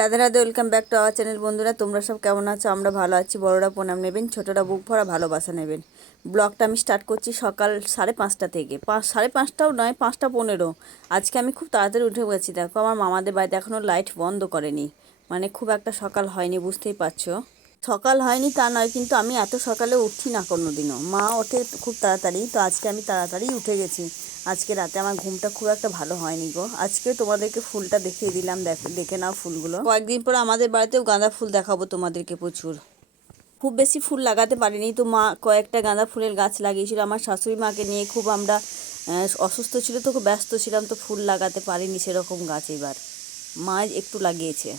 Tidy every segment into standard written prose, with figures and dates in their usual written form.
Radhe Radhe, welcome back to our channel. বন্ধুরা, তোমরা সব কেমন আছো? আমরা ভালো আছি। বড়রা প্রণাম নেবেন, ছোটরা বুক ভরা ভালোবাসা নেবেন। ব্লগটা আমি স্টার্ট করছি সকাল 5:30 থেকে। 5:30টাও নয়, 5:15। আজকে আমি খুব তাড়াতাড়ি উঠে গেছি। দেখো, আমার মামাদের বাড়িতে এখনও লাইট বন্ধ করেনি, মানে খুব একটা সকাল হয়নি, বুঝতেই পারছো। সকাল হয়নি তা নয়, কিন্তু আমি এত সকালে উঠি না কোনো দিনও। মা ওঠে খুব তাড়াতাড়ি, তো আজকে আমি তাড়াতাড়ি উঠে গেছি। আজকে রাতে আমার ঘুমটা খুব একটা ভালো হয়নি গো। আজকে তোমাদেরকে ফুলটা দেখিয়ে দিলাম, দেখে নাও ফুলগুলো। কয়েকদিন পর আমাদের বাড়িতেও গাঁদা ফুল দেখাবো তোমাদেরকে প্রচুর। খুব বেশি ফুল লাগাতে পারিনি, তো মা কয়েকটা গাঁদা ফুলের গাছ লাগিয়েছিল। আমার শাশুড়ি মাকে নিয়ে খুব আমরা অসুস্থ ছিল, তো খুব ব্যস্ত ছিলাম, তো ফুল লাগাতে পারিনি সেরকম গাছ। এবার মা একটু লাগিয়েছে।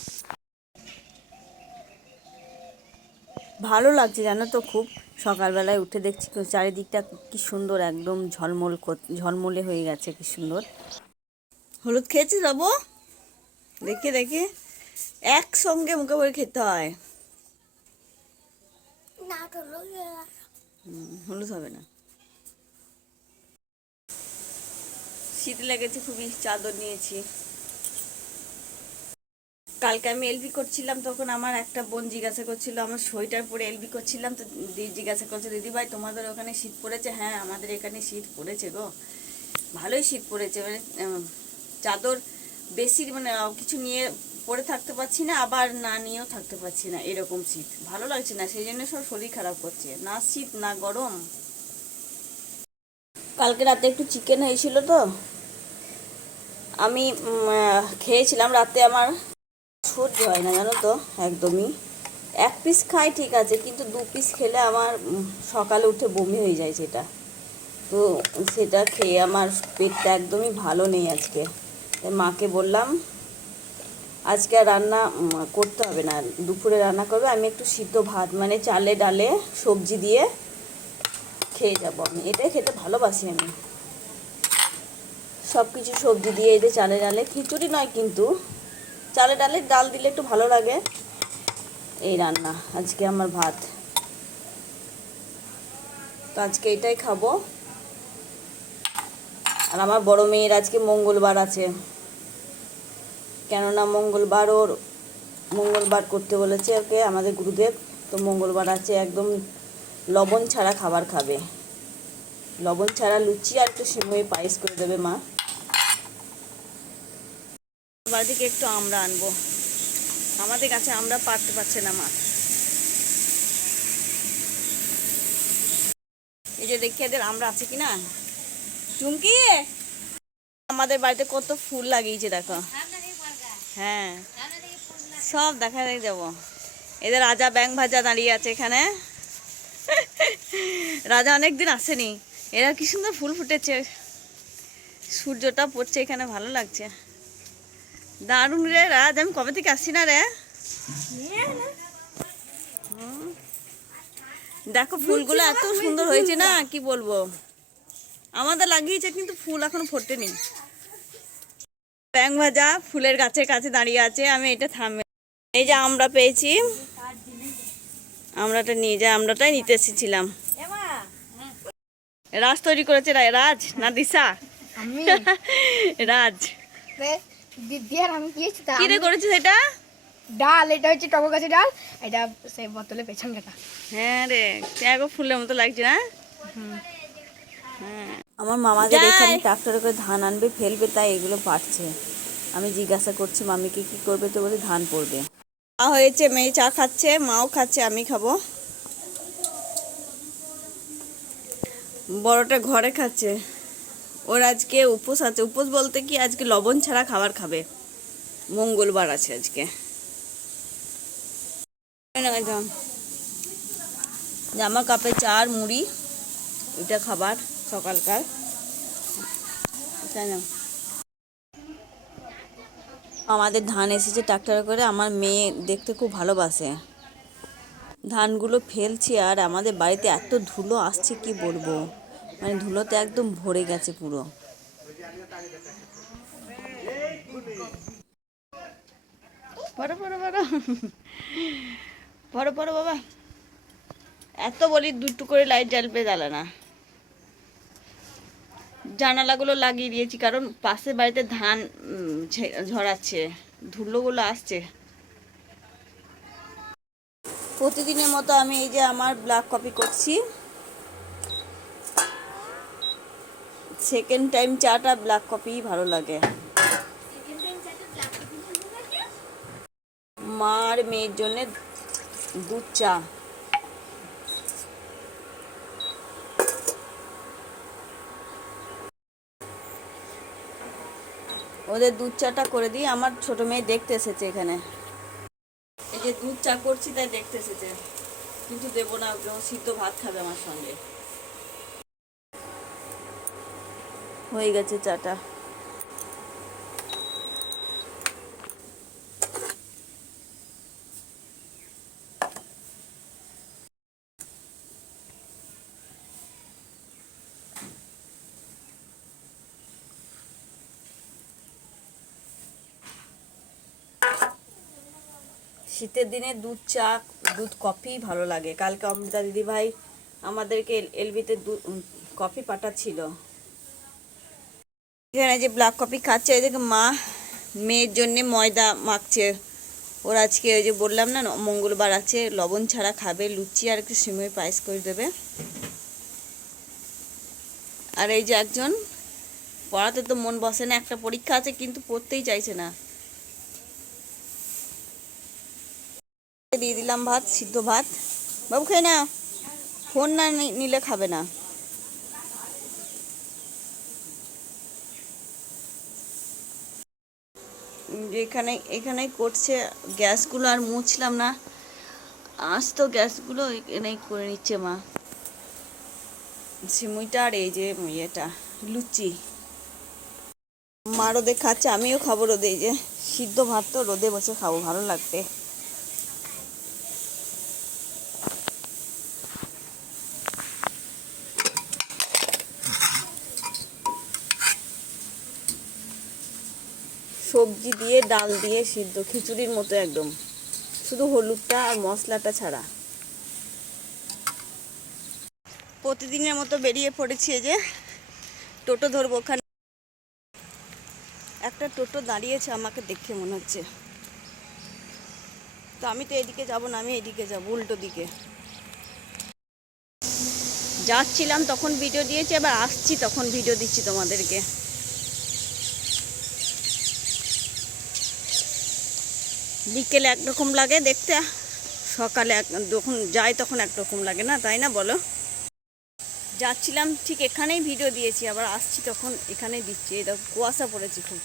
ভালো লাগছে জানো তো, খুব সকালবেলায় উঠে দেখছি চারিদিকটা কি সুন্দর, একদম ঝলমলে হয়ে গেছে, কি সুন্দর। হলুদ খেয়েছিস বাবু? দেখে দেখে একসঙ্গে মুখে ভরে খেতে হয়। হলুদ হবে না। শীত লেগেছে খুবই, চাদর নিয়েছি। কালকে আমি এলবি করছিলাম, তখন আমার একটা বোন জিজ্ঞাসা করছিল, আমার সোয়েটার পরে এলবি করছিলাম, তো জিজ্ঞাসা করছে, দিদিভাই তোমাদের ওখানে শীত পড়েছে? হ্যাঁ, আমাদের এখানে শীত পড়েছে গো, ভালোই শীত পড়েছে। মানে চাদর বেশি, মানে কিছু নিয়ে পরে থাকতে পারছি না, আবার না নিয়েও থাকতে পারছি না, এরকম শীত। ভালো লাগছে না, সেই জন্য সব শরীর খারাপ করছে, না শীত না গরম। কালকে রাতে একটু চিকেন হয়েছিল, তো আমি খেয়েছিলাম। রাতে আমার সহ্য হয় না জানো তো, একদমই। এক পিস খাই ঠিক আছে, কিন্তু 2 পিস খেলে আমার সকালে উঠে বমি হয়ে যায় সেটা। তো সেটা খেয়ে আমার পেটটা একদমই ভালো নেই আজকে। মাকে বললাম আজকে আর রান্না করতে হবে না, দুপুরে রান্না করবে, আমি একটু সিদ্ধ ভাত, মানে চালে ডালে সবজি দিয়ে খেয়ে যাবো। আমি এটাই খেতে ভালোবাসি। আমি সব কিছু সবজি দিয়ে এতে চালে ডালে, খিচুড়ি নয় কিন্তু চালে ডালে ডাল দিলে একটু ভালো লাগে। এই রান্না আজকে আমার ভাত, তো আজকে এটাই খাবো। আর আমার বড় মেয়ের আজকে মঙ্গলবার আছে, কেননা মঙ্গলবার ওর মঙ্গলবার করতে বলেছে ওকে আমাদের গুরুদেব। তো মঙ্গলবার আছে, একদম লবণ ছাড়া খাবার খাবে। লবণ ছাড়া লুচি আর একটু সিমই পায়েস করে দেবে মা। বাড়ি থেকে একটু আমরা আনবো, আমাদের কাছে আমরা পারতে পারছে না মা। এই যে দেখি এদের আমরা আছে কিনা। চুমকি, আমাদের বাড়িতে কত ফুল লাগিয়েছে দেখো। হ্যাঁ, সব দেখা যাবো। এদের রাজা ব্যাং ভাজা দাঁড়িয়ে আছে এখানে। রাজা অনেকদিন আসেনি। এরা কি সুন্দর ফুল ফুটেছে, সূর্যটা পড়ছে এখানে, ভালো লাগছে। দারুণ রে রাজ, আমি কবে থেকে আসছি না রে। দেখো ফুলগুলো এত সুন্দর হয়েছে না, কি বলবো। আমাদের লাগিয়েছে কিন্তু ফুল এখনো ফোটেনি। ব্যাং ভাজা ফুলের গাছের কাছে দাঁড়িয়ে আছে, আমি এটা থামে। এই যে আমরা পেয়েছি, আমরাটা নিয়ে যাই, আমরাটাই নিতে এসেছিলাম। রাজ তৈরি করেছে, রাজ না দিশা? রাজ দিদি আর আমি কি রে করেছিস এটা? ডাল, এটা হচ্ছে টগর গাছের ডাল, এটা সেই বোতলের পেছন কাটা। হ্যাঁ রে, দেখো ফুলের মতো লাগছে না? হ্যাঁ, আমার মামাদের এখানে ট্রাক্টরে করে ধান আনবে, ফেলবে, তাই এগুলো পাচ্ছে। আমি জিজ্ঞাসা করছি মামিকে কি করবে, তো বলে ধান পড়বে। চা হয়েছে, মেয়ে চা খাচ্ছে, মাও খাচ্ছে, আমি খাবো। বড়টা ঘরে খাচ্ছে, ওর আজকে উপোস আছে। উপোস বলতে কি, আজকে লবণ ছাড়া খাবার খাবে, মঙ্গলবার আছে আজকে। জামা কাপে চা আর মুড়ি, এটা খাবার সকালকার। তাই না? আমাদের ধান এসেছে ট্রাক্টরে করে, আমার মেয়ে দেখতে খুব ভালোবাসে। ধানগুলো ফেলছি, আর আমাদের বাড়িতে এত ধুলো আসছে কি বলবো, মানে ধুলোতে একদম ভরে গেছে পুরো। পড়ো পড়ো পড়ো পড়ো পড়ো বাবা, এত বলি 2টো করে লাইট জ্বালবে, জ্বালা না। জানালাগুলো লাগিয়ে দিয়েছি, কারণ পাশের বাড়িতে ধান ঝরাচ্ছে, ধুলোগুলো আসছে, প্রতিদিনের মতো আমি এই যে আমার ব্ল্যাক কফি করছি। সেকেন্ড টাইম চাটা ব্ল্যাক কফিই ভালো লাগে। মা আর মেয়ের জন্য দুধ চা। ওদের দুধ চাটা করে দিই। আমার ছোট মেয়ে দেখতে এসেছে এখানে, এই যে দুধ চা করছি তাই দেখতে এসেছে, কিন্তু দেবো না, ওকে সিদ্ধ ভাত খাবে আমার সঙ্গে। হয়ে গেছে চাটা। শীতের দিনে দুধ চা দুধ কফি ভালো লাগে। কালকে অমৃতা দিদি ভাই আমাদেরকে এলবিতে কফি পাঠাচ্ছিল। এখানে যে ব্ল্যাক কফি খাচ্ছে, এদিকে মা মেয়ের জন্যে ময়দা মাখছে। ওর আজকে ওই যে বললাম না মঙ্গলবার আছে, লবণ ছাড়া খাবে, লুচি আর একটু সিমই পায়েস করে দেবে। আর এই যে একজন পড়াতে তো মন বসে না, একটা পরীক্ষা আছে কিন্তু পড়তেই চাইছে না। দিয়ে দিলাম ভাত, সিদ্ধ ভাত। বাবু খেয়ে না, ফোন না নিলে খাবে না। এখানেই করছে। গ্যাসগুলো আর মুছলাম না, আজ তো গ্যাসগুলো এখানেই করে নিচ্ছে মা। সিমুইটা আর এই যে ইয়েটা লুচি মা রোদে খাচ্ছে, আমিও খাবো রোদে। এই যে সিদ্ধ ভাত তো রোদে বসে খাবো, ভালো লাগবে। সবজি দিয়ে ডাল দিয়ে সিদ্ধ, খিচুড়ির মতো একদম, শুধু হলুদটা আর মশলাটা ছাড়া। প্রতিদিনের মতো বেরিয়ে পড়েছি, এই যে টোটো ধরবো। ওখানে একটা টোটো দাঁড়িয়েছে, আমাকে দেখে মনে হচ্ছে। তো আমি তো এদিকে যাব না, আমি এদিকে যাব, উল্টো দিকে যাচ্ছিলাম তখন ভিডিও দিয়েছি, আবার আসছি তখন ভিডিও দিচ্ছি তোমাদেরকে। বিকেলে একরকম লাগে দেখতে, সকালে যখন যাই তখন একরকম লাগে না, তাই না বলো? যাচ্ছিলাম ঠিক এখানেই ভিডিও দিয়েছি, আবার আসছি তখন এখানেই দিচ্ছি। এই দেখো কুয়াশা পড়েছে, খুব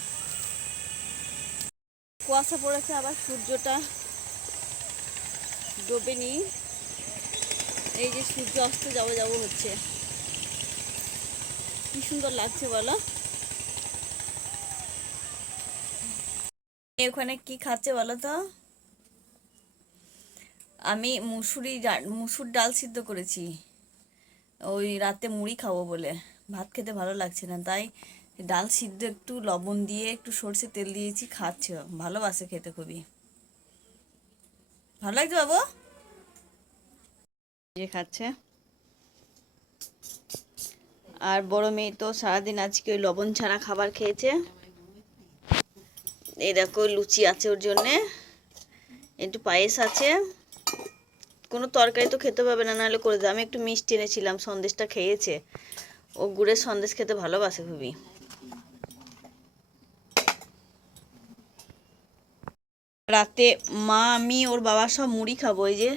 কুয়াশা পড়েছে, আবার সূর্যটা ডোবেনি। এই যে সূর্য অস্ত যাবো যাবো হচ্ছে, কি সুন্দর লাগছে বলো। ওখানে কি খাচ্ছে বলো তো? আমি মুসুর ডাল সিদ্ধ করেছি, ওই রাতে মুড়ি খাবো বলে। ভাত খেতে ভালো লাগছে না, তাই ডাল সিদ্ধ একটু লবণ দিয়ে একটু সর্ষে তেল দিয়েছি, খাচ্ছে, ভালোবাসে খেতে খুবই। ভালো লাগছে বাবু, যে খাচ্ছে। আর বড় মেয়ে তো সারাদিন আজকে ওই লবণ ছাড়া খাবার খেয়েছে। এই দেখো লুচি আছে ওর জন্যে, একটু পায়েস আছে। কোনো তরকারি তো খেতে পাবে না, নাহলে করে দেবে। আমি একটু মিষ্টি এনেছিলাম, সন্দেশটা খেয়েছে। ও গুড়ের সন্দেশ খেতে ভালোবাসে খুবই। রাতে মা আমি ওর বাবা সব মুড়ি খাবো। এই যে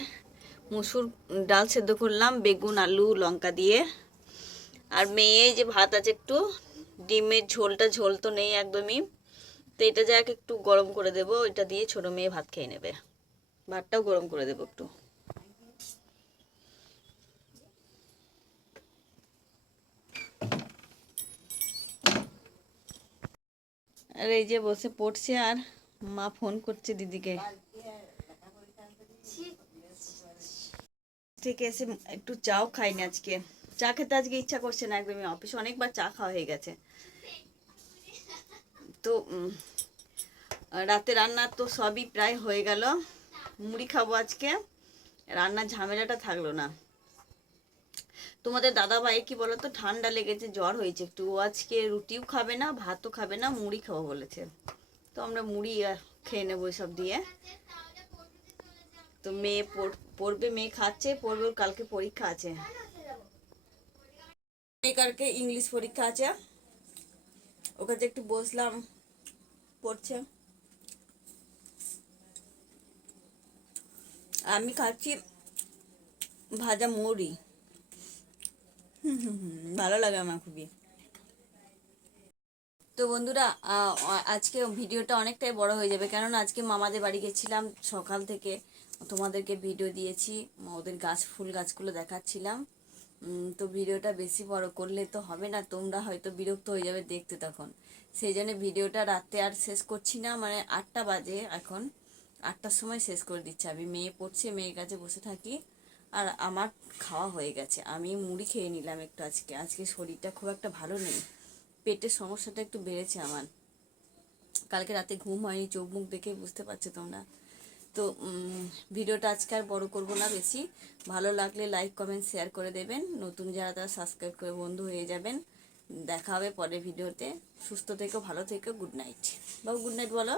মুসুর ডাল সেদ্ধ করলাম বেগুন আলু লঙ্কা দিয়ে। আর মেয়ে যে ভাত আছে একটু, ডিমের ঝোল তো নেই একদমই, তো এটা যাক একটু গরম করে দেবো, এটা দিয়ে ছোট মেয়ে ভাত খেয়ে নেবে। ভাতটাও গরম করে দেবো একটু। আর এই যে বসে পড়ছে, আর মা ফোন করছে দিদিকে। থেকে এসে একটু চাও খাইনি আজকে, চা খেতে আজকে ইচ্ছা করছে না একদমই। অফিসে অনেকবার চা খাওয়া হয়ে গেছে। তো রাতে রান্না তো সবই প্রায় হয়ে গেল, মুড়ি খাবো আজকে, রান্নার ঝামেলাটা থাকলো না। তোমাদের দাদা ভাই কি বলতো, ঠান্ডা লেগেছে, জ্বর হয়েছে একটু, ও আজকে রুটিও খাবে না ভাতও খাবে না, মুড়ি খাবো বলেছে। তো আমরা মুড়ি খেয়ে নেবো সব দিয়ে। তো মেয়ে পড়বে, মেয়ে খাচ্ছে, পড়বে, ওর কালকে পরীক্ষা আছে, মেয়ে কালকে ইংলিশ পরীক্ষা আছে। ওখানে একটু বসলাম, পড়ছে। আমি খাচ্ছি ভাজা মুড়ি। ভালো লাগে আমার খুবই। তো বন্ধুরা, আজকে ভিডিওটা অনেকটাই বড় হয়ে যাবে, কেননা আজকে মামাদের বাড়ি গেছিলাম সকাল থেকে, তোমাদেরকে ভিডিও দিয়েছি, ওদের গাছ, ফুল গাছগুলো দেখাচ্ছিলাম। তো ভিডিওটা বেশি বড় করলে তো হবে না, তোমরা হয়তো বিরক্ত হয়ে যাবে দেখতে তখন। সেই জন্য ভিডিওটা রাতে আর শেষ করছি না, মানে 8টা বাজে এখন, 8টার সময় শেষ করে দিচ্ছি। আমি মেয়ে পড়ছে, মেয়ের কাছে বসে থাকি। আর আমার খাওয়া হয়ে গেছে, আমি মুড়ি খেয়ে নিলাম একটু। আজকে আজকে শরীরটা খুব একটা ভালো নেই, পেটের সমস্যাটা একটু বেড়েছে আমার। কালকে রাতে ঘুম হয়নি, চোখ মুখ দেখে বুঝতে পারছো তোমরা। তো ভিডিওটা আজকে আর বড় করবো না বেশি। ভালো লাগলে লাইক কমেন্ট শেয়ার করে দেবেন, নতুন যারা তারা সাবস্ক্রাইব করে বন্ধু হয়ে যাবেন। দেখা হবে পরের ভিডিওতে। সুস্থ থেকো, ভালো থেকো, গুড নাইট। বাবু গুড নাইট বলো।